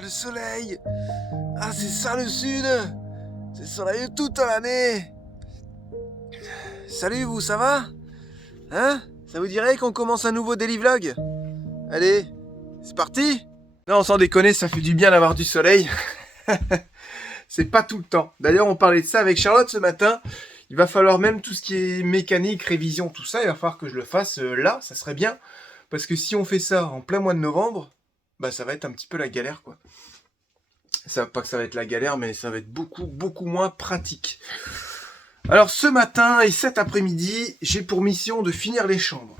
le soleil. Ah, c'est ça le sud. C'est soleil toute l'année. Salut vous, ça va? Hein? Ça vous dirait qu'on commence un nouveau daily vlog? Allez, c'est parti? Non, sans déconner, ça fait du bien d'avoir du soleil. C'est pas tout le temps. D'ailleurs, on parlait de ça avec Charlotte ce matin. Il va falloir même tout ce qui est mécanique, révision, tout ça, il va falloir que je le fasse là, ça serait bien. Parce que si on fait ça en plein mois de novembre, bah ça va être un petit peu la galère, quoi. Ça, pas que ça va être la galère, mais ça va être beaucoup moins pratique. Alors ce matin et cet après-midi, j'ai pour mission de finir les chambres.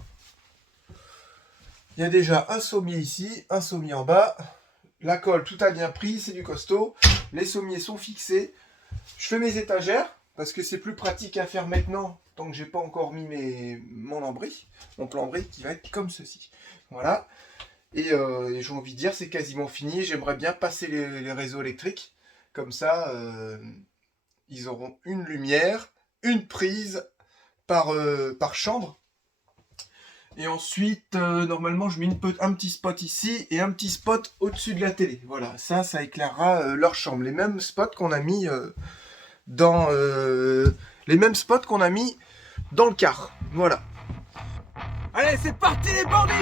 Il y a déjà un sommier ici, un sommier en bas. La colle, tout a bien pris, c'est du costaud. Les sommiers sont fixés. Je fais mes étagères, parce que c'est plus pratique à faire maintenant, tant que j'ai pas encore mis mon lambris, mon plambris qui va être comme ceci. Voilà. Et j'ai envie de dire, c'est quasiment fini. J'aimerais bien passer les réseaux électriques. Comme ça, ils auront une lumière, une prise par chambre. Et ensuite, normalement, je mets un petit spot ici et un petit spot au-dessus de la télé. Voilà, ça éclairera leur chambre. Les mêmes spots qu'on a mis dans le car. Voilà. Allez, c'est parti les bandits!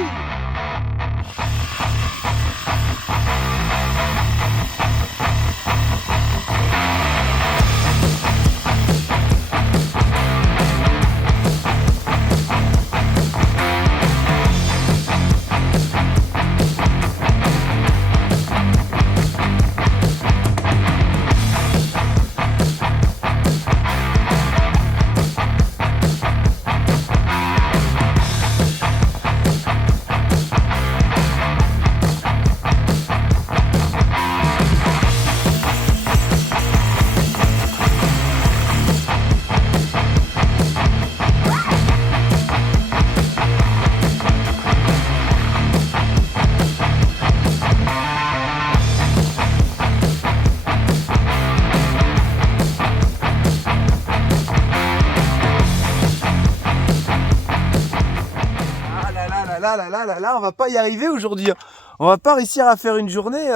Là, on va pas y arriver aujourd'hui. On va pas réussir à faire une journée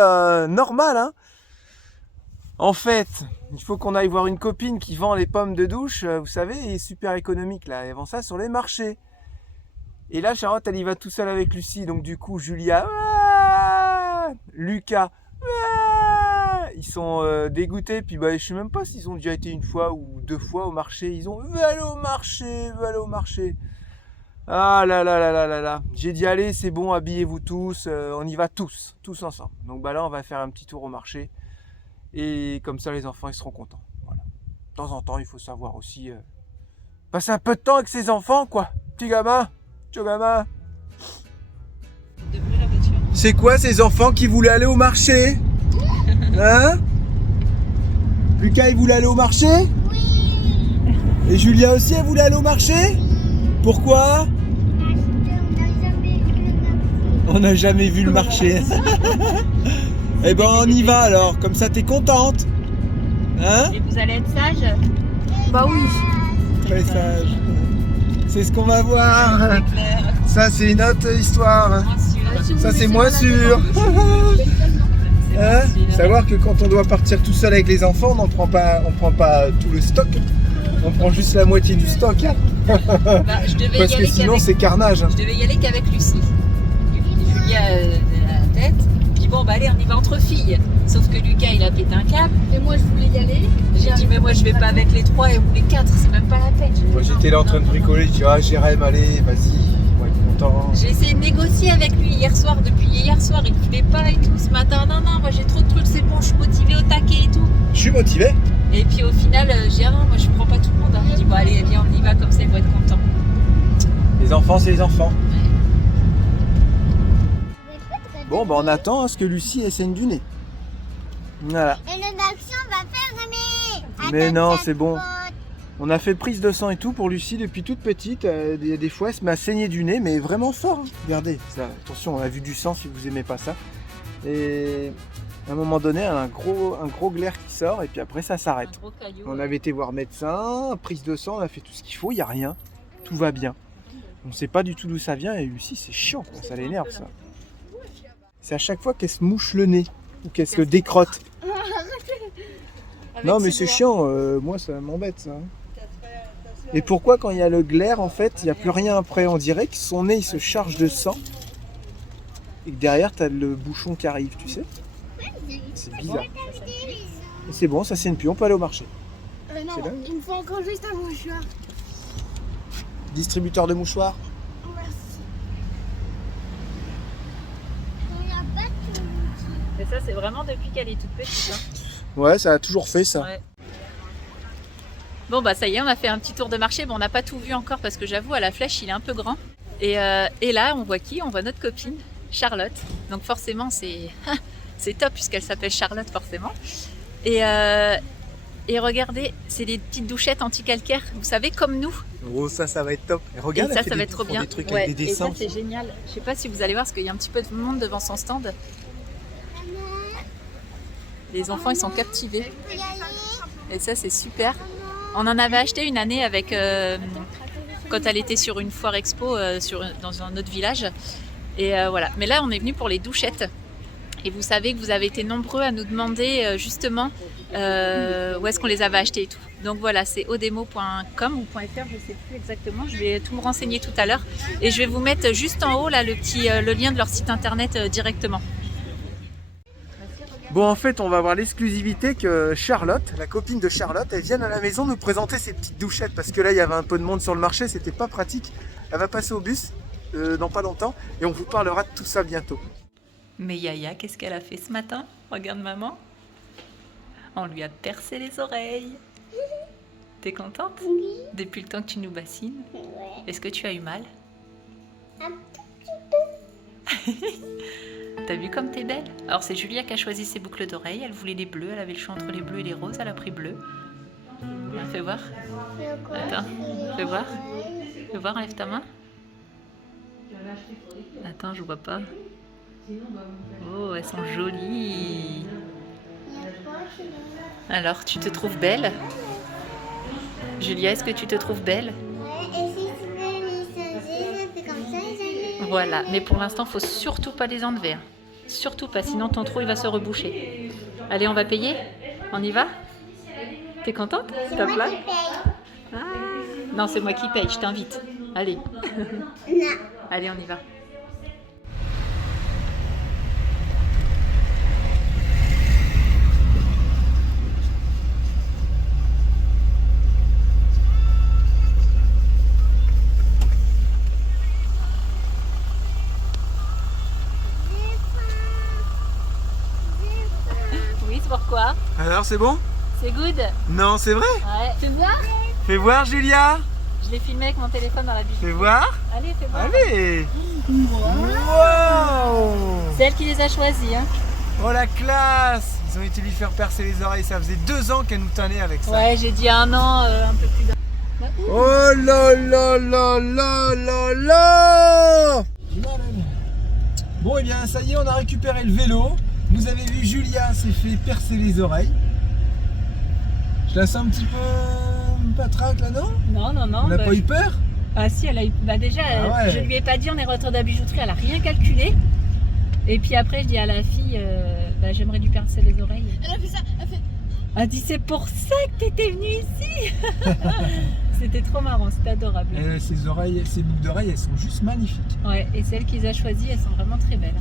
normale. Hein. En fait, il faut qu'on aille voir une copine qui vend les pommes de douche, vous savez, super économique là. Elle vend ça sur les marchés. Et là, Charlotte, elle y va tout seule avec Lucie. Donc du coup, Julia, Lucas, ils sont dégoûtés. Puis bah, je sais même pas s'ils ont déjà été une fois ou deux fois au marché. Ils ont veulent aller au marché. Ah là là là là là là. J'ai dit allez, c'est bon, habillez-vous tous, on y va tous ensemble. Donc bah là, on va faire un petit tour au marché. Et comme ça, les enfants, ils seront contents. Voilà. De temps en temps, il faut savoir aussi passer un peu de temps avec ses enfants, quoi. Petit gamin. C'est quoi ces enfants qui voulaient aller au marché? Hein? Lucas, il voulait aller au marché? Oui. Et Julia aussi, elle voulait aller au marché? Pourquoi? On n'a jamais vu le marché. Eh ben on y va alors, comme ça t'es contente. Hein? Et vous allez être sage? Bah oui. Très sage. C'est ce qu'on va voir. Ça c'est une autre histoire. Ça c'est moins sûr. Hein? Savoir que quand on doit partir tout seul avec les enfants, on prend pas tout le stock. On prend juste la moitié du stock. Hein. Parce que sinon c'est carnage. Je devais y aller qu'avec Lucie. Julia la tête. Puis bon bah allez, on y va entre filles. Sauf que Lucas il a pété un câble. Et moi je voulais y aller. J'ai dit mais moi je vais pas avec les trois et vous les quatre, c'est même pas la peine. Moi j'étais là en train de bricoler, je dis ah Jérém allez, vas-y, on va être content. J'ai essayé de négocier avec lui depuis hier soir, il voulait pas et tout. Ce matin, non, moi j'ai trop de trucs, c'est bon, je suis motivée au taquet et tout. Je suis motivé. Et puis au final, j'ai rien, moi je prends pas tout le monde. Hein. Je dis bon allez, viens on y va, comme ça ils vont être contents. Les enfants c'est les enfants. Bon bah on attend à ce que Lucie elle saigne du nez. Voilà. Et l'action va faire mais non, c'est bon. On a fait prise de sang et tout pour Lucie depuis toute petite. Des fois, elle se met à saigner du nez, mais vraiment fort. Hein. Regardez, ça, attention, on a vu du sang si vous aimez pas ça. Et à un moment donné, elle a un gros glaire qui sort et puis après, ça s'arrête. On avait été voir médecin, prise de sang, on a fait tout ce qu'il faut, il n'y a rien. Tout va bien. On ne sait pas du tout d'où ça vient et Lucie, c'est chiant, ça l'énerve ça. C'est à chaque fois qu'elle se mouche le nez. ou qu'elle se le décrotte. Avec Non mais ses c'est doigts. chiant, moi ça m'embête ça. Et pourquoi quand il y a le glaire en fait, il n'y a plus rien après? On dirait que son nez il se charge de sang et que derrière t'as le bouchon qui arrive, tu sais? C'est bizarre. Et c'est bon, ça saigne plus, on peut aller au marché. Non, C'est dingue. il me faut encore juste un mouchoir. Distributeur de mouchoirs. Merci. On n'a pas tout. Et ça, c'est vraiment depuis qu'elle est toute petite. Hein. Ouais, ça a toujours fait ça. Ouais. Bon, bah ça y est, on a fait un petit tour de marché. Bon, on n'a pas tout vu encore parce que j'avoue, à la flèche, il est un peu grand. Et là, on voit qui? On voit notre copine, Charlotte. Donc forcément, c'est top puisqu'elle s'appelle Charlotte, forcément. Et regardez, c'est des petites douchettes anti-calcaire, vous savez, comme nous. Oh, ça va être top. Et Et regarde, ça va être trop bien. des trucs Ouais, avec des et ça, dessins. c'est génial. Je sais pas si vous allez voir parce qu'il y a un petit peu de monde devant son stand. Les enfants, ils sont captivés. Et ça, c'est super. On en avait acheté une année avec quand elle était sur une foire expo dans un autre village. Et voilà. Mais là, on est venu pour les douchettes. Et vous savez que vous avez été nombreux à nous demander justement où est-ce qu'on les avait achetées et tout. Donc voilà, c'est odemo.com ou .fr, je sais plus exactement. Je vais tout me renseigner tout à l'heure. Et je vais vous mettre juste en haut là le lien de leur site internet directement. Bon, en fait, on va avoir l'exclusivité que Charlotte, la copine de Charlotte, elle vienne à la maison nous présenter ses petites douchettes. Parce que là, il y avait un peu de monde sur le marché, c'était pas pratique. Elle va passer au bus dans pas longtemps et on vous parlera de tout ça bientôt. Mais Yaya, qu'est-ce qu'elle a fait ce matin? Regarde maman. On lui a percé les oreilles. T'es contente? Oui. Depuis le temps que tu nous bassines. Ouais. Est-ce que tu as eu mal? Un T'as vu comme t'es belle? Alors c'est Julia qui a choisi ses boucles d'oreilles. Elle voulait les bleus. Elle avait le choix entre les bleus et les roses. Elle a pris bleu. Fais voir. Attends. Fais voir. Fais voir, enlève ta main. Attends, je vois pas. Oh, elles sont jolies. Alors, tu te trouves belle? Julia, est-ce que tu te trouves belle? Ouais, et si tu veux les changer, c'est comme ça, les Voilà, mais pour l'instant, faut surtout pas les enlever. Hein. Surtout pas, sinon ton trou il va se reboucher. Allez, on va payer? On y va? T'es contente? Top là? Ah. Non, c'est moi qui paye, je t'invite. Allez. Non. Allez, on y va. Oui, c'est pourquoi? Alors, c'est bon? C'est good? Non, c'est vrai? Ouais. Fais voir? Fais voir, Julia. Je l'ai filmé avec mon téléphone dans la bijouterie. Fais voir. Allez, fais voir. Allez. Wow. C'est elle qui les a choisis, hein. Oh, la classe. Ils ont été lui faire percer les oreilles. Ça faisait 2 ans qu'elle nous tenait avec ça. Ouais, j'ai dit 1 an, un peu plus d'un. Oh là là là là là là. Bon, et bien ça y est, on a récupéré le vélo. Vous avez vu, Julia s'est fait percer les oreilles. Je la sens un petit peu patraque là, non? Non, non, non. On n'a pas eu peur? Ah si, elle a eu... Bah déjà, Ah ouais. je lui ai pas dit, on est rentré dans la bijouterie, elle a rien calculé. Et puis après, je dis à la fille, bah, j'aimerais lui percer les oreilles. Elle a fait ça, elle a fait... Elle dit, c'est pour ça que t'étais venue ici. C'était trop marrant, c'était adorable. Ces oreilles, ces boucles d'oreilles, elles sont juste magnifiques. Ouais, et celles qu'ils ont choisies, elles sont vraiment très belles.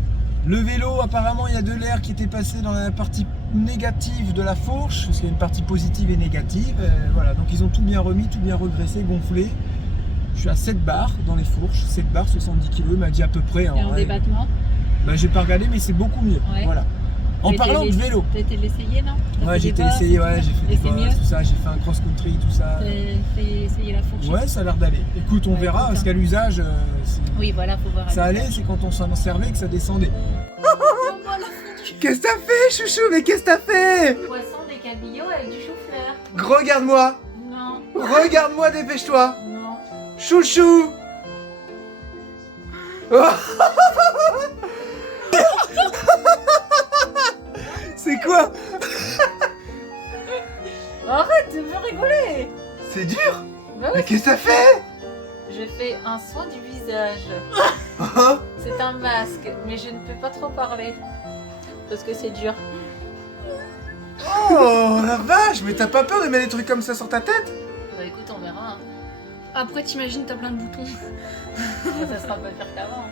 Le vélo, apparemment, il y a de l'air qui était passé dans la partie négative de la fourche, parce qu'il y a une partie positive et négative. Voilà, donc ils ont tout bien remis, tout bien regraissé, gonflé. Je suis à 7 bars dans les fourches, 7 bars, 70 kg, il m'a dit à peu près. Et en ouais. débattement. Bah, j'ai pas regardé, mais c'est beaucoup mieux. Ouais. Voilà. En parlant de vélo. T'as été l'essayer, non? Ouais, j'ai été l'essayer, ouais, j'ai fait Et des c'est mieux? bosses, tout ça, j'ai fait un cross-country, tout ça. T'as fait essayer la fourchette? Ouais, ça a l'air d'aller. Écoute, on Ouais, verra, écoute, parce hein. qu'à l'usage, Oui, voilà, faut voir. ça allait, c'est quand on s'en servait que ça descendait. Qu'est-ce que t'as fait, chouchou? Mais qu'est-ce que t'as fait? Poisson, des cabillaud avec du chou-fleur. Regarde-moi. Non, Regarde-moi, dépêche-toi. non. Chouchou. Oh. C'est quoi? Arrête, tu veux rigoler? C'est dur. Bah Mais oui, qu'est-ce que ça fait? je fais un soin du visage. Hein? C'est un masque, mais je ne peux pas trop parler. parce que c'est dur. Oh la vache, mais t'as pas peur de mettre des trucs comme ça sur ta tête? Bah écoute, on verra. Hein. Après, t'imagines, t'as plein de boutons. Ça sera pas pire qu'avant.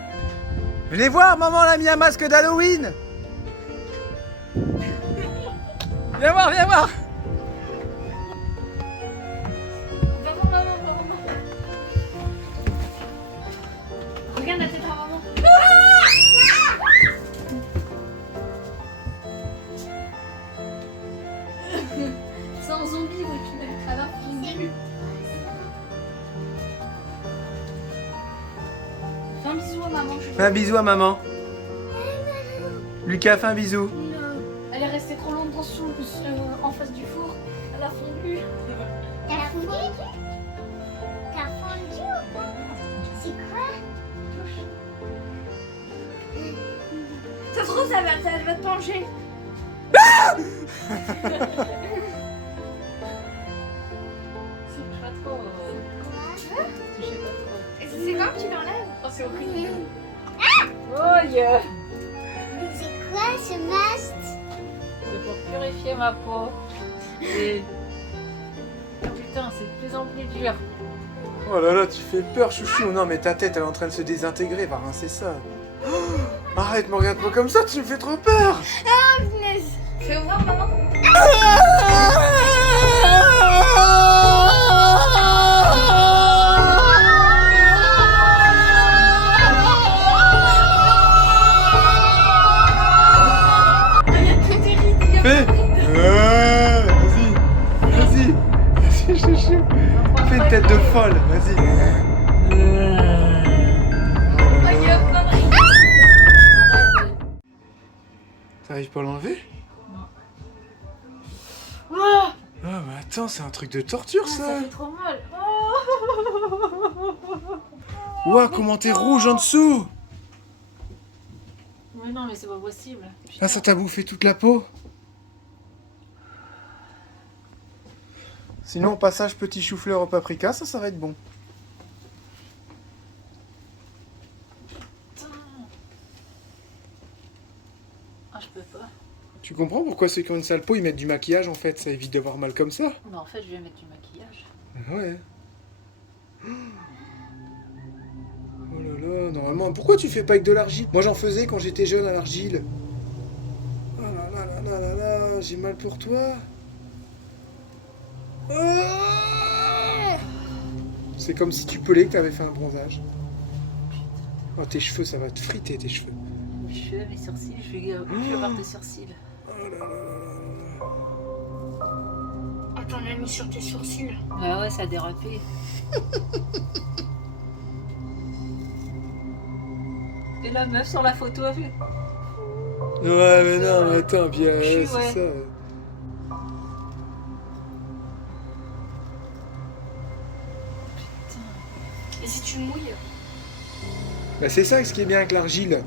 Venez voir, maman l'a mis un masque d'Halloween. Viens voir, viens voir. Regarde la tête à maman. C'est un zombie, oui, tu l'as à la fin. Fais un bisou à maman. Fais un bisou à maman. Lucas, fais un bisou. Elle est restée trop longtemps en face du four. Elle a fondu. T'as fondu? T'as fondu ou pas? C'est quoi? Ça se trouve, elle va te manger. Touche pas trop. Touchez pas trop. C'est quand que tu l'enlèves? Oh, c'est horrible. Oh yeah. C'est quoi ce masque? C'est pour purifier ma peau. Et... Oh putain, c'est de plus en plus dur. Oh là là, tu fais peur, chouchou. Non, mais ta tête, elle est en train de se désintégrer. Va rincer ça. Oh, arrête, me regarde pas comme ça, tu me fais trop peur. Ah, punaise. Fais voir, maman. Fais. Vas-y. Vas-y. Vas-y, chouchou. Fais une tête de folle, vas-y. Oh, il y a plein de rides. Arrête. T'arrives pas à l'enlever? Oh, Ah, mais attends, c'est un truc de torture, Ça ça. fait trop mal. Ouah, comment t'es rouge en dessous. Mais non, mais c'est pas possible. Ah, ça t'a bouffé toute la peau. Sinon, passage petit chou-fleur au paprika, ça va être bon. Ah, je peux pas. Tu comprends pourquoi ceux qui ont une sale peau, ils mettent du maquillage en fait, ça évite d'avoir mal comme ça. Non, en fait, je vais mettre du maquillage. Ah ouais. Oh là là, normalement, pourquoi tu fais pas avec de l'argile? Moi j'en faisais quand j'étais jeune à l'argile. Oh là là là là là là, j'ai mal pour toi. Ah, c'est comme si tu pelais que t'avais fait un bronzage. Oh, tes cheveux, ça va te friter tes cheveux. Mes cheveux, mes sourcils, je vais avoir des sourcils. Oh là là là là. Attends, on l'a mis sur tes sourcils. Ouais, ouais, ça a dérapé. Et la meuf sur la photo a vu. Ouais, mais non, mais attends, puis Ouais. c'est ça. Et si tu le mouilles? Bah, c'est ça ce qui est bien avec l'argile.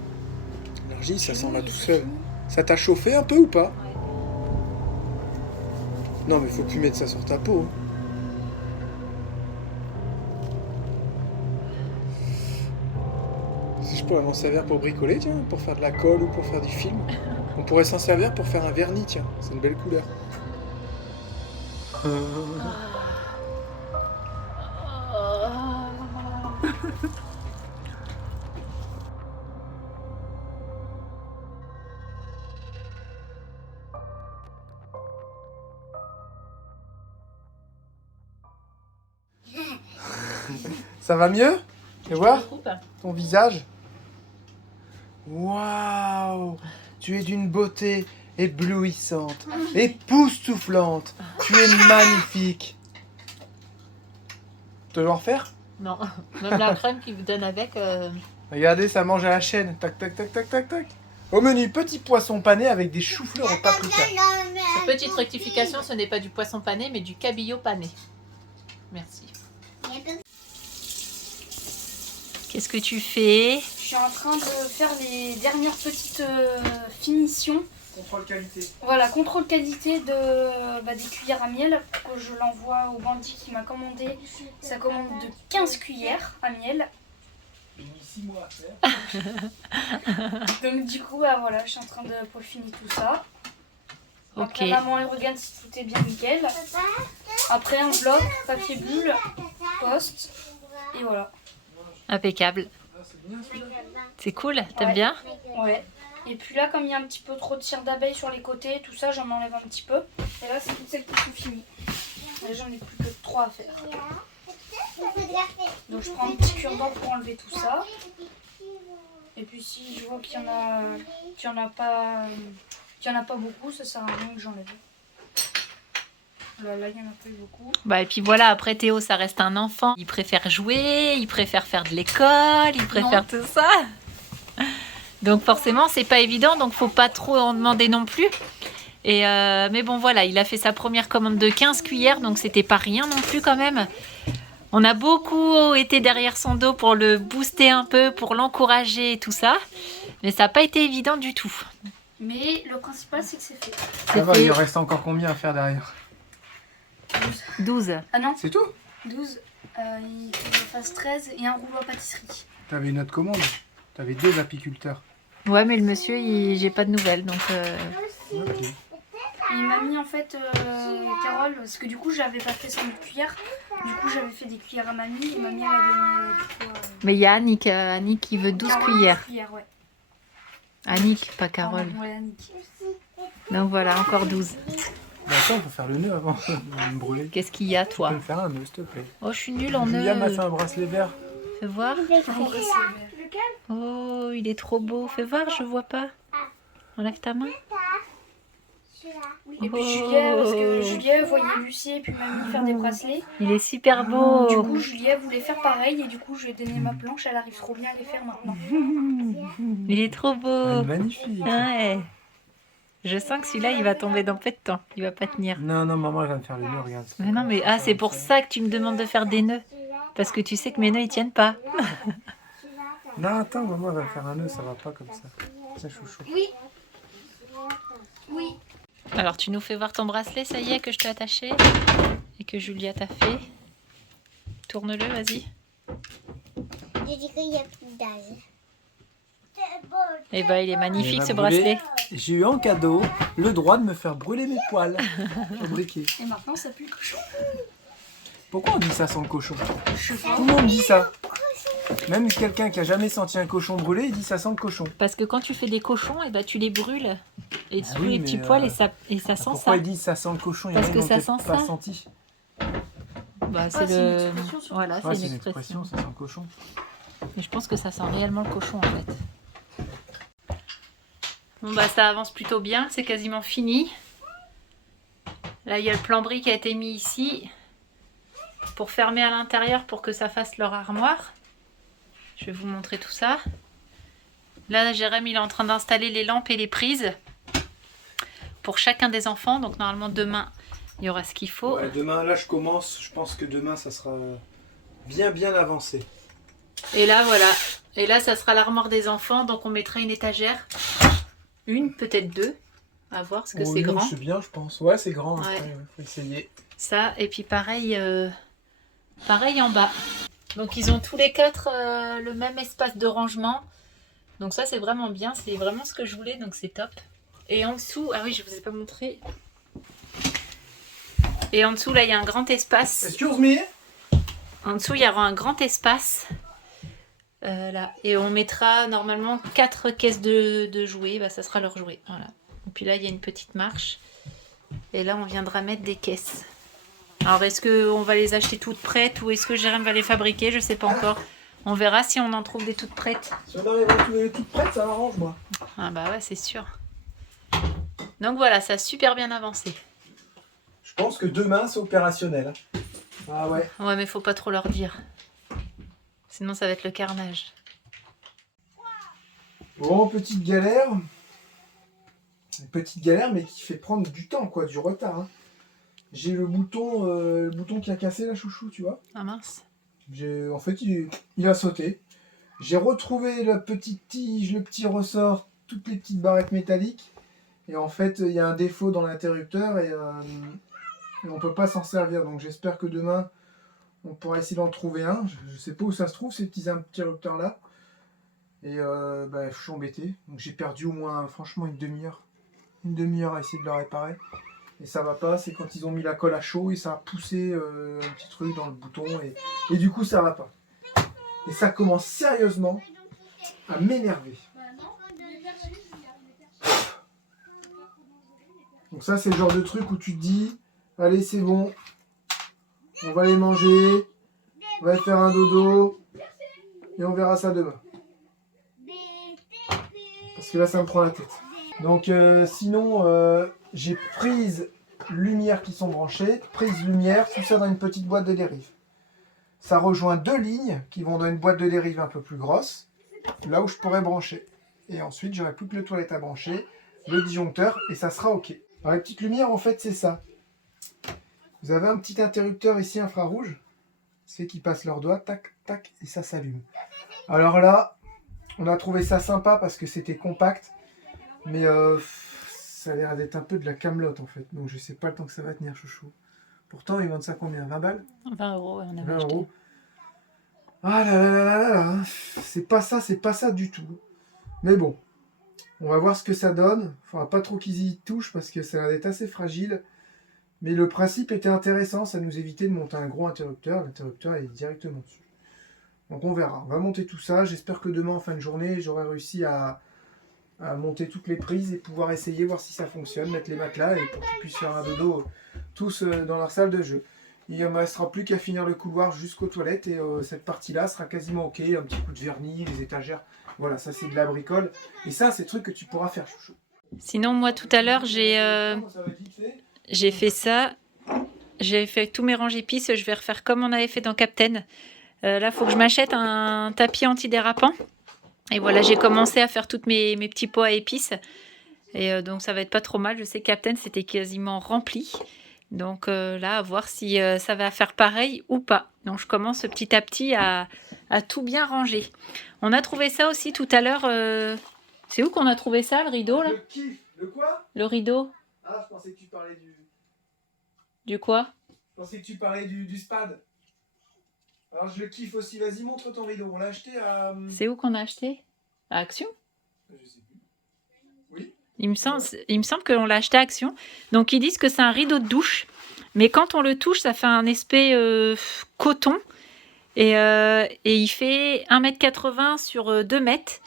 L'argile, ça s'en va tout seul. Ça t'a chauffé un peu ou pas? Ouais. Non, mais faut plus mettre ça sur ta peau. Si je pourrais m'en servir pour bricoler, tiens, pour faire de la colle ou pour faire du film. On pourrait s'en servir pour faire un vernis, tiens. C'est une belle couleur. Ça va mieux? Tu vois ton visage? Waouh! Tu es d'une beauté éblouissante, époustouflante. Tu es magnifique. Tu veux en refaire? Non, même la crème qu'ils vous donnent avec. Regardez, ça mange à la chaîne. Tac, tac, tac, tac, tac, tac. Au menu, petit poisson pané avec des choux-fleurs au paprika. Petite rectification, ce n'est pas du poisson pané, mais du cabillaud pané. Merci. Qu'est-ce que tu fais? Je suis en train de faire les dernières petites finitions. Contrôle qualité. Voilà, contrôle qualité des cuillères à miel. Que je l'envoie au bandit qui m'a commandé sa commande de 15 cuillères à miel. J'ai mis 6 mois à faire. Donc du coup, bah, voilà, je suis en train de peaufiner tout ça. Ok. Après, maman, elle regarde si tout est bien nickel. Après, enveloppe, papier bulle, poste. Et voilà. Impeccable. Ah, c'est bien celui-là. C'est cool, t'aimes Ouais. bien? Ouais. Et puis là, comme il y a un petit peu trop de cire d'abeille sur les côtés, tout ça, j'en enlève un petit peu. Et là, c'est toutes celles qui sont finies. Là, j'en ai plus que 3 à faire. Donc je prends un petit cure-dent pour enlever tout ça. Et puis si je vois qu'il y en a pas beaucoup, ça sert à rien que j'enlève. Là, il y en a pas eu beaucoup. Bah et puis voilà, après Théo, ça reste un enfant. Il préfère jouer, il préfère faire de l'école, il préfère tout ça. Donc forcément, c'est pas évident, donc faut pas trop en demander non plus. Et mais bon voilà, il a fait sa première commande de 15 cuillères, donc c'était pas rien non plus quand même. On a beaucoup été derrière son dos pour le booster un peu, pour l'encourager et tout ça. Mais ça n'a pas été évident du tout. Mais le principal, c'est que c'est fait. Ça va, il en reste encore combien à faire derrière? 12. Ah non, C'est tout? 12. Il faut que je fasse 13 et un rouleau à pâtisserie. T'avais une autre commande? T'avais 2 apiculteurs. Ouais, mais le monsieur, j'ai pas de nouvelles, donc... Ok. Et il m'a mis en fait Carole, parce que du coup j'avais pas fait sans cuillère. Du coup j'avais fait des cuillères à mamie et mamie elle a donné du coup. Mais il y a Annick, Annick qui veut 12 Carole, cuillères. 12 cuillères, ouais. Annick, pas Carole. Pardon, ouais, Annick. Donc voilà, encore 12. Bah attends, faut faire le nœud avant de me brûler. Qu'est-ce qu'il y a, Tu peux toi? me faire un nœud, s'il te plaît. Oh, je suis nulle en Julia m'a fait nœud. un bracelet vert. Fais voir. Oh, il est trop beau. Fais voir, je vois pas. Enlève ta main. Et puis Oh. Julia, parce que Julia voyait Lucie et puis mamie faire des bracelets. Il est super beau. Du coup Julia voulait faire pareil et du coup je lui ai donné ma planche, elle arrive trop bien à les faire maintenant. Il est trop Ah, beau. magnifique. Ouais. Je sens que celui-là, il va tomber dans peu de temps. Il va pas tenir. Non, non, maman, elle va me faire le nœud, regarde. Mais non, mais c'est pour ça que tu me demandes de faire des nœuds. Parce que tu sais que mes nœuds, ils tiennent pas. Non, attends, maman, elle va me faire un nœud, ça va pas comme ça. C'est chouchou. Oui. Oui. Alors, tu nous fais voir ton bracelet, ça y est, que je t'ai attaché. Et que Julia t'a fait. Tourne-le, vas-y. Je dis qu'il n'y a plus d'âge. Eh ben, il est magnifique, Il ce m'a brûlé. bracelet. J'ai eu en cadeau le droit de me faire brûler mes poils au briquet. Et maintenant ça pue le cochon. Pourquoi on dit ça sans le cochon? Je sais pas. Tout le monde dit ça. Même quelqu'un qui a jamais senti un cochon brûlé, il dit ça sent le cochon. Parce que quand tu fais des cochons, eh ben, tu les brûles. Et tu Ah fous oui, les mais, petits poils et ça sent Pourquoi ça. ils disent ça sent le cochon? Il y en Parce a que qui ça l'ont sent peut-être pas ça. senti. Bah, c'est c'est le... une expression, surtout. Voilà, Ouais, c'est une expression. ça sent le cochon. Mais je pense que ça sent réellement le cochon en fait. Bon bah ça avance plutôt bien, c'est quasiment fini. Là il y a le plan-bris qui a été mis ici pour fermer à l'intérieur pour que ça fasse leur armoire. Je vais vous montrer tout ça. Là Jérém il est en train d'installer les lampes et les prises pour chacun des enfants. Donc normalement demain il y aura ce qu'il faut. Ouais, demain, là, je commence. Je pense que demain, ça sera bien avancé. Et là voilà. Et là ça sera l'armoire des enfants. Donc on mettra une étagère. Une, peut-être deux. À voir parce que c'est grand. C'est bien, je pense. Ouais, c'est grand. Ouais. Après, ouais, faut essayer. Ça, et puis pareil, pareil en bas. Donc ils ont tous les quatre le même espace de rangement. Donc ça c'est vraiment bien, c'est vraiment ce que je voulais, donc c'est top. Et en dessous, ah oui je vous ai pas montré. Et en dessous là il y a un grand espace. Excuse me. En dessous il y aura un grand espace. Là. Et on mettra normalement 4 caisses de jouets, bah, ça sera leur jouet. Voilà. Et puis là il y a une petite marche. Et là on viendra mettre des caisses. Alors est-ce qu'on va les acheter toutes prêtes ou est-ce que Jérém va les fabriquer? Je sais pas encore. On verra si on en trouve des toutes prêtes. Si on arrive à trouver toutes prêtes, ça m'arrange, moi. Ah bah ouais c'est sûr. Donc voilà, ça a super bien avancé. Je pense que demain, c'est opérationnel. Ah ouais. Ouais mais faut pas trop leur dire. Sinon ça va être le carnage. Bon, petite galère. Une petite galère, mais qui fait prendre du temps, quoi, du retard. Hein. J'ai le bouton qui a cassé, la chouchou, tu vois. Ah mince. En fait, il a sauté. J'ai retrouvé la petite tige, le petit ressort, toutes les petites barrettes métalliques. Et en fait, il y a un défaut dans l'interrupteur et on peut pas s'en servir. Donc j'espère que demain, On pourra essayer d'en trouver un. Je sais pas où ça se trouve, ces petits interrupteurs-là. Et je suis embêté. Donc j'ai perdu au moins, franchement, une demi-heure. Une demi-heure à essayer de le réparer. Et ça va pas, c'est quand ils ont mis la colle à chaud et ça a poussé un petit truc dans le bouton. Et du coup, ça va pas. Et ça commence sérieusement à m'énerver. Donc ça, c'est le genre de truc où tu te dis, allez, c'est bon, on va les manger, on va faire un dodo, et on verra ça demain. Parce que là, ça me prend la tête. Donc sinon, j'ai prise lumière qui sont branchées, prise lumière, tout ça dans une petite boîte de dérive. Ça rejoint 2 lignes qui vont dans une boîte de dérive un peu plus grosse, là où je pourrais brancher. Et ensuite, j'aurai plus que le toilette à brancher, le disjoncteur, et ça sera OK. Alors, les petites lumières, en fait, c'est ça. Vous avez un petit interrupteur ici infrarouge. C'est qui passe leurs doigts, tac, tac, et ça s'allume. Alors là, on a trouvé ça sympa parce que c'était compact. Mais ça a l'air d'être un peu de la camelote, en fait. Donc, je sais pas le temps que ça va tenir, chouchou. Pourtant, ils vendent ça combien? 20 balles? 20 euros, on avait 20 acheté. euros. Ah là là là là là. C'est pas ça du tout. Mais bon. On va voir ce que ça donne. Il faudra pas trop qu'ils y touchent parce que ça va être assez fragile. Mais le principe était intéressant. Ça nous évitait de monter un gros interrupteur. L'interrupteur est directement dessus. Donc on verra. On va monter tout ça. J'espère que demain, en fin de journée, j'aurai réussi à monter toutes les prises et pouvoir essayer, voir si ça fonctionne. Mettre les matelas et pour qu'ils puissent faire un dodo tous dans leur salle de jeu. Il ne me restera plus qu'à finir le couloir jusqu'aux toilettes et cette partie-là sera quasiment OK. Un petit coup de vernis, les étagères. Voilà, ça c'est de la bricole. Et ça, c'est le truc que tu pourras faire, chouchou. Sinon, moi, tout à l'heure, j'ai fait ça. J'ai fait tous mes rangs épices. Je vais refaire comme on avait fait dans Captain. Là, il faut que je m'achète un tapis antidérapant. Et voilà, j'ai commencé à faire tous mes petits pots à épices. Et donc, ça va être pas trop mal. Je sais que Captain, c'était quasiment rempli. Donc là, à voir si ça va faire pareil ou pas. Donc, je commence petit à petit à tout bien ranger. On a trouvé ça aussi tout à l'heure. C'est où qu'on a trouvé ça, le rideau, là? Le kiff. Le quoi? Le rideau. Ah, je pensais que tu parlais du... Du quoi? Je pensais que tu parlais du spad. Alors je le kiffe aussi. Vas-y, montre ton rideau. On l'a acheté à... C'est où qu'on a acheté? À Action? Je sais plus. Oui. Il me semble que l'on l'a acheté à Action. Donc, ils disent que c'est un rideau de douche. Mais quand on le touche, ça fait un aspect coton. Et il fait 1,80 m sur 2 mètres.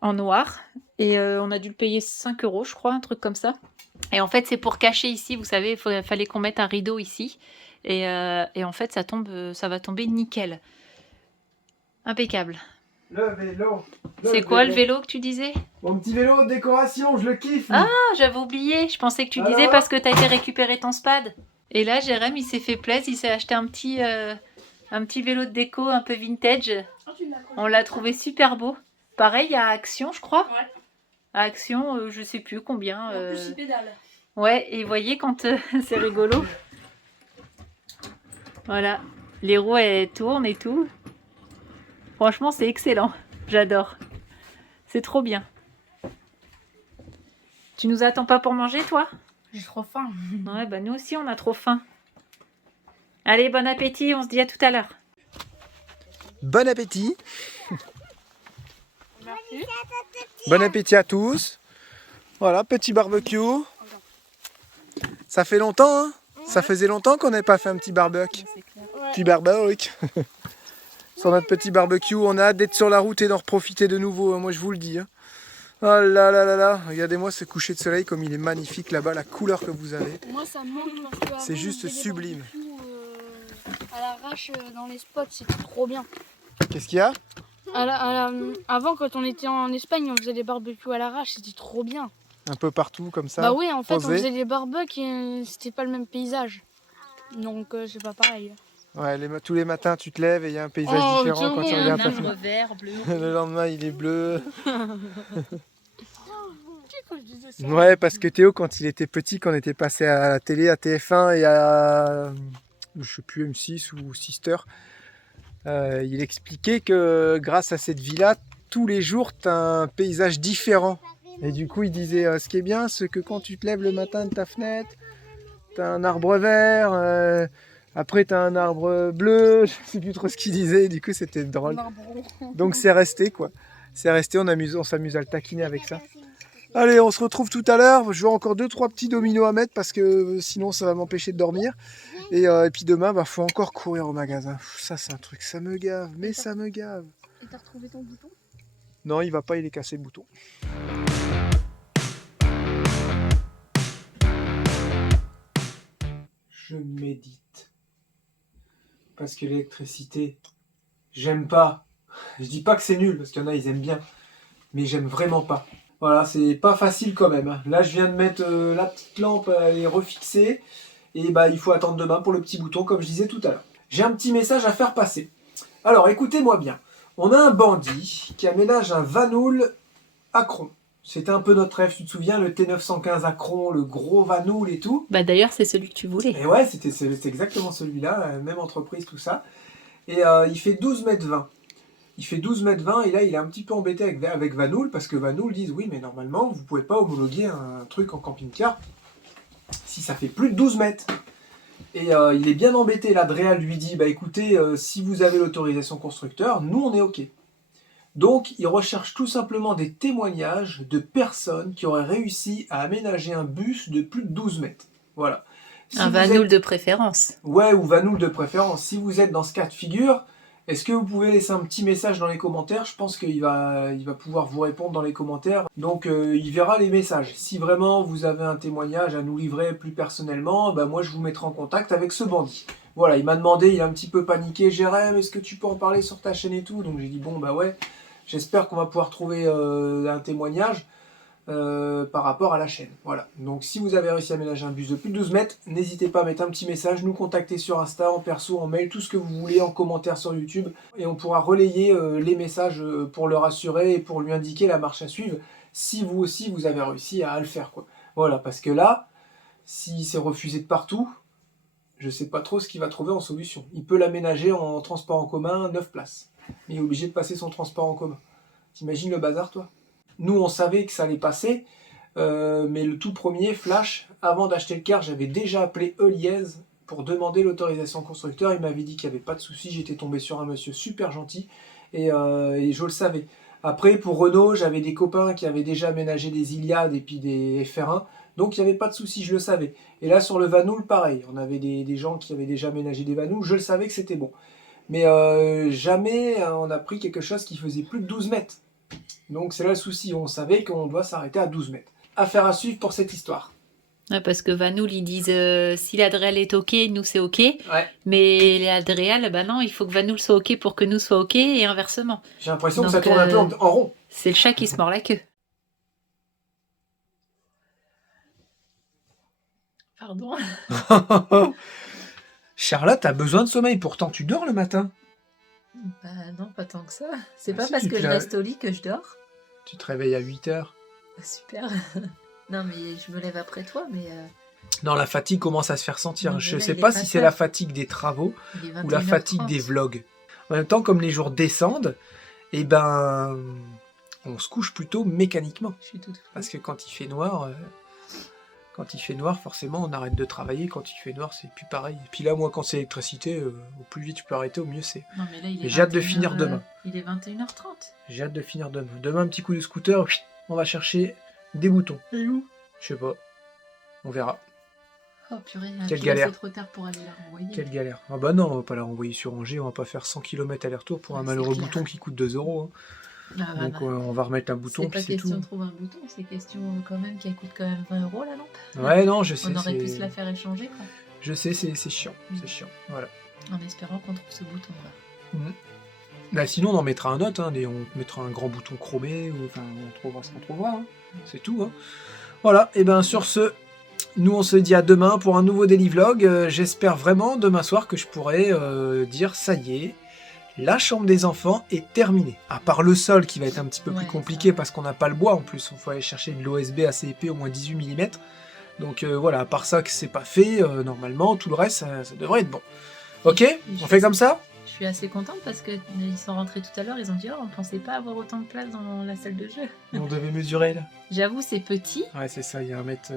En noir. Et on a dû le payer 5 euros, je crois, un truc comme ça. Et en fait, c'est pour cacher ici. Vous savez, il fallait qu'on mette un rideau ici. Et en fait, ça va tomber nickel. Impeccable. Le vélo. C'est quoi le vélo que tu disais? Mon petit vélo de décoration, je le kiffe. Ah, j'avais oublié. Je pensais que tu disais parce que tu as été récupérer ton spad. Et là, Jérém, il s'est fait plaisir. Il s'est acheté un petit vélo de déco un peu vintage. On l'a trouvé super beau. Pareil, à Action, je crois. Ouais. À Action, je sais plus combien. En plus, il pédale. Ouais, et vous voyez quand c'est rigolo. Voilà, les roues elles tournent et tout. Franchement, c'est excellent. J'adore. C'est trop bien. Tu nous attends pas pour manger, toi? J'ai trop faim. Ouais, bah nous aussi, on a trop faim. Allez, bon appétit. On se dit à tout à l'heure. Bon appétit. Merci. Bon appétit à tous. Voilà, petit barbecue. Ça fait longtemps, hein? Ça faisait longtemps qu'on n'avait pas fait un petit barbecue. Petit barbecue. Sur notre petit barbecue, on a hâte d'être sur la route et d'en profiter de nouveau, hein, moi je vous le dis. Hein. Oh là là là là, regardez-moi ce coucher de soleil comme il est magnifique là-bas, la couleur que vous avez. Moi, ça me manque parce que C'est avant, juste on faisait des sublime. barbecues, à l'arrache dans les spots, c'était trop bien. Qu'est-ce qu'il y a? Avant, quand on était en Espagne, on faisait des barbecues à l'arrache, c'était trop bien. Un peu partout comme ça. Bah oui, en fait, on posé. faisait des barbecues et c'était pas le même paysage. Donc, c'est pas pareil. Ouais, tous les matins tu te lèves et il y a un paysage différent quand tu regardes ta fenêtre. vert, bleu. Le lendemain il est bleu. Ouais, parce que Théo, quand il était petit, quand on était passé à la télé, à TF1 et à, je sais plus, M6 ou Sister, il expliquait que grâce à cette vie-là, tous les jours, tu as un paysage différent. Et du coup, il disait, ce qui est bien, c'est que quand tu te lèves le matin de ta fenêtre, tu as un arbre vert, Après, t'as un arbre bleu, je sais plus trop ce qu'il disait, du coup, c'était drôle. Donc, c'est resté, quoi. C'est resté, on s'amuse à le taquiner avec ça. Allez, on se retrouve tout à l'heure. Je vais encore 2-3 petits dominos à mettre parce que sinon, ça va m'empêcher de dormir. Et puis demain, bah, faut encore courir au magasin. Ça, c'est un truc, ça me gave, mais ça me gave. Et t'as retrouvé ton bouton? Non, il va pas, il est cassé le bouton. Je médite. Parce que l'électricité, j'aime pas. Je dis pas que c'est nul, parce qu'il y en a, ils aiment bien. Mais j'aime vraiment pas. Voilà, c'est pas facile quand même. Hein. Là, je viens de mettre la petite lampe, elle est refixée. Et bah, il faut attendre demain pour le petit bouton, comme je disais tout à l'heure. J'ai un petit message à faire passer. Alors, écoutez-moi bien. On a un bandit qui aménage un Vanoul Acron. C'était un peu notre rêve, tu te souviens, le T915 Acron, le gros Vanoul et tout. Bah d'ailleurs, c'est celui que tu voulais. Et ouais, c'est exactement celui-là, même entreprise, tout ça. Et il fait 12,20 m. Il fait 12,20 m et là, il est un petit peu embêté avec Vanoul parce que Vanoul disent oui, mais normalement, vous pouvez pas homologuer un truc en camping-car si ça fait plus de 12 mètres. Et il est bien embêté. L'Adréal lui dit bah écoutez, si vous avez l'autorisation constructeur, nous on est OK. Donc, il recherche tout simplement des témoignages de personnes qui auraient réussi à aménager un bus de plus de 12 mètres. Voilà. Si Un Vanoul de préférence. Ouais, ou Vanoul de préférence. Si vous êtes dans ce cas de figure, est-ce que vous pouvez laisser un petit message dans les commentaires? Je pense qu'il va pouvoir vous répondre dans les commentaires. Donc, il verra les messages. Si vraiment vous avez un témoignage à nous livrer plus personnellement, bah, moi, je vous mettrai en contact avec ce bandit. Voilà, il m'a demandé, il a un petit peu paniqué. Jérém, est-ce que tu peux en parler sur ta chaîne et tout? Donc, j'ai dit, bon, bah ouais. J'espère qu'on va pouvoir trouver un témoignage par rapport à la chaîne. Voilà. Donc si vous avez réussi à aménager un bus de plus de 12 mètres, n'hésitez pas à mettre un petit message, nous contacter sur Insta, en perso, en mail, tout ce que vous voulez, en commentaire sur YouTube. Et on pourra relayer les messages pour le rassurer et pour lui indiquer la marche à suivre si vous aussi vous avez réussi à le faire, quoi. Voilà, parce que là, s'il s'est refusé de partout, je sais pas trop ce qu'il va trouver en solution. Il peut l'aménager en transport en commun, 9 places. Mais il est obligé de passer son transport en commun. T'imagines le bazar, toi? Nous, on savait que ça allait passer, mais le tout premier, Flash, avant d'acheter le car, j'avais déjà appelé Eliez pour demander l'autorisation constructeur. Il m'avait dit qu'il n'y avait pas de souci. J'étais tombé sur un monsieur super gentil et je le savais. Après, pour Renault, j'avais des copains qui avaient déjà aménagé des Iliad et puis des FR1. Donc, il n'y avait pas de souci, je le savais. Et là, sur le Vanoul, pareil. On avait des gens qui avaient déjà aménagé des Vanouls. Je le savais que c'était bon. Mais jamais on a pris quelque chose qui faisait plus de 12 mètres. Donc c'est là le souci, on savait qu'on doit s'arrêter à 12 mètres. Affaire à suivre pour cette histoire. Ouais, parce que Vanoul, ils disent si l'Adréal est OK, nous c'est OK. Ouais. Mais l'Adréal, bah non, il faut que Vanoul soit OK pour que nous soit OK et inversement. J'ai l'impression que Donc, ça tourne un peu en rond. C'est le chat qui se mord la queue. Pardon. Charlotte a besoin de sommeil, pourtant tu dors le matin. Bah non, pas tant que ça. C'est Ah pas si, parce tu que te je la- reste au lit que je dors. Tu te réveilles à 8h. Super. Non, mais je me lève après toi, mais Non, la fatigue commence à se faire sentir. Mais Je là, sais il est pas pas si c'est tard. la fatigue des travaux il est ou la fatigue 21h30. des vlogs. En même temps, comme les jours descendent, eh ben, on se couche plutôt mécaniquement. Je suis toute fraîche. Parce que quand il fait noir, forcément, on arrête de travailler. Quand il fait noir, c'est plus pareil. Et puis là, moi, quand c'est l'électricité, au plus vite tu peux arrêter, au mieux c'est. Non, mais là, il est Mais j'ai hâte de 21h, finir demain. Il est 21h30. J'ai hâte de finir demain. Demain, un petit coup de scooter, on va chercher des boutons. Et où? Je sais pas. On verra. Oh purée, Quelle puis là, galère. c'est trop tard pour aller la renvoyer. Quelle galère. Ah bah non, on va pas la renvoyer sur Angers, on va pas faire 100 km aller-retour pour un Ouais, malheureux c'est clair. bouton qui coûte 2 €. Ah, bah, Donc non. on va remettre un bouton, C'est puis pas c'est question tout. de trouver un bouton, c'est question quand même qu'elle coûte quand même 20 € la lampe. Ouais, non, je sais. On aurait pu c'est- se la faire échanger, quoi. Je sais, c'est chiant. C'est chiant. Voilà. En espérant qu'on trouve ce bouton, quoi. Bah, sinon, on en mettra un autre. Hein, on mettra un grand bouton chromé. Enfin, on trouvera ce qu'on trouvera. Hein. C'est tout. Hein. Voilà. Et ben sur ce, nous on se dit à demain pour un nouveau daily vlog. J'espère vraiment demain soir que je pourrai dire ça y est. La chambre des enfants est terminée. À part le sol qui va être un petit peu plus Ouais, compliqué ça. parce qu'on n'a pas le bois en plus. Il faut aller chercher de l'OSB assez épais, au moins 18 mm. Donc voilà, à part ça que c'est pas fait, normalement, tout le reste, ça devrait être bon. Ok? On fait comme ça? Je suis assez contente parce qu'ils sont rentrés tout à l'heure, ils ont dit « Oh, on pensait pas avoir autant de place dans la salle de jeu. On devait mesurer là. » J'avoue, c'est petit. Ouais, c'est ça, il y a 1 mètre...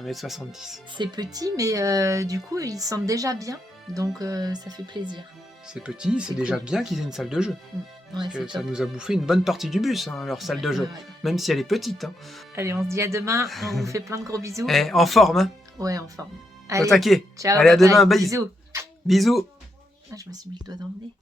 1m70. C'est petit, mais du coup, ils se sentent déjà bien. Donc, ça fait plaisir. C'est petit, c'est déjà cool. bien qu'ils aient une salle de jeu. Ouais, Que c'est ça top. nous a bouffé une bonne partie du bus, hein, leur salle de jeu. Ouais. Même si elle est petite. Hein. Allez, on se dit à demain. On vous fait plein de gros bisous. En forme, hein. Ouais, en forme. Faut attaquer. Ciao, Allez, à bye demain, bye. bye. Bisous. Bisous. Ah, je me suis mis le doigt dans le nez.